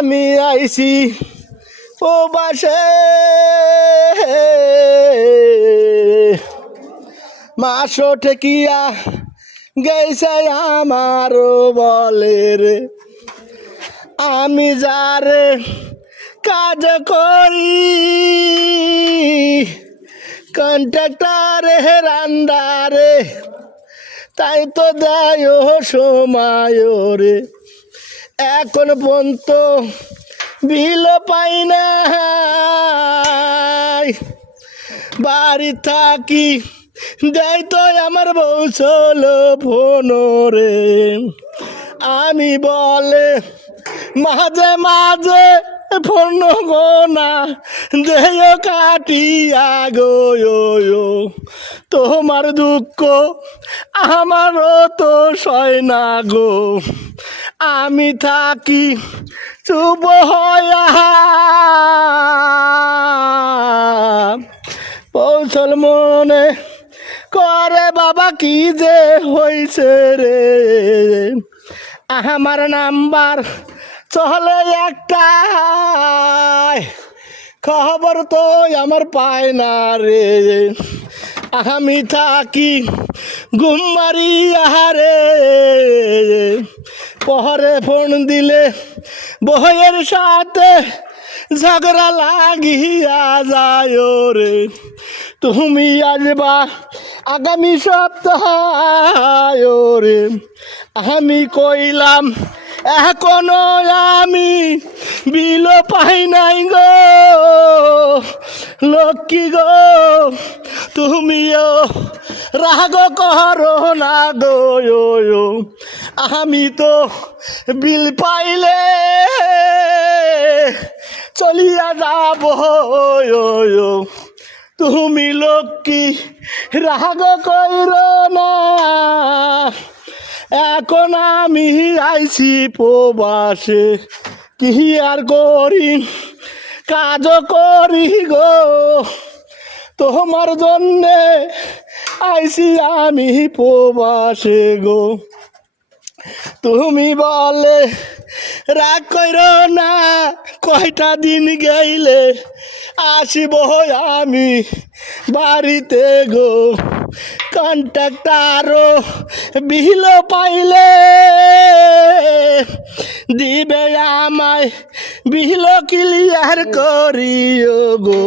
আমি আইছি প্রবাসে মাসো ঠেকিয়া গেছে আমার বলে রে আমি যারে কাজ করি কন্ট্রাক্টরে রান্দারে তাই তো দেয় সময় রে এখন পর্যন্ত বিল পাই না বাড়ি থাকি দেয় তো আমার বউ চলো ফোন রে আমি বলে মাঝে মাঝে ফোন গোনা দেয় কাটিয়া গো তোমার দুঃখ আমারও তো সয় না গো আমি থাকি চুপ হয়া পৌঁছল মনে করে বাবা কি যে হয়েছে রে আমার নাম্বার চলে একটা খবর তো আমার পায় না রে আমি থাকি ঘুম মারিয়া রে পহরে ফোন দিলে বউয়ের সাথে ঝগড়া লাগিয়া যায় রে তুমি আসবা আগামী সপ্তাহ রে আমি কইলাম এখনো আমি বিল পাই নাই গো লক্ষ্মী গো তুমিও রাগ করো না গো আমি তো বিল পাইলে চলিয়া যাব তুমি লক্ষ্মী রাগ কইর না এখন আমি আইছি প্রবাসে কি আর করি কাজ করি গো তোমার জন্যে আইছি আমি প্রবাসে গো তুমি বলে রাগ কইর না কয়টা দিন গেলে আসিব আমি বাড়িতে গো কন্ট্রাক্টরও বিল পাইলে দিবে আমায় বিল ক্লিয়ার করিও গো।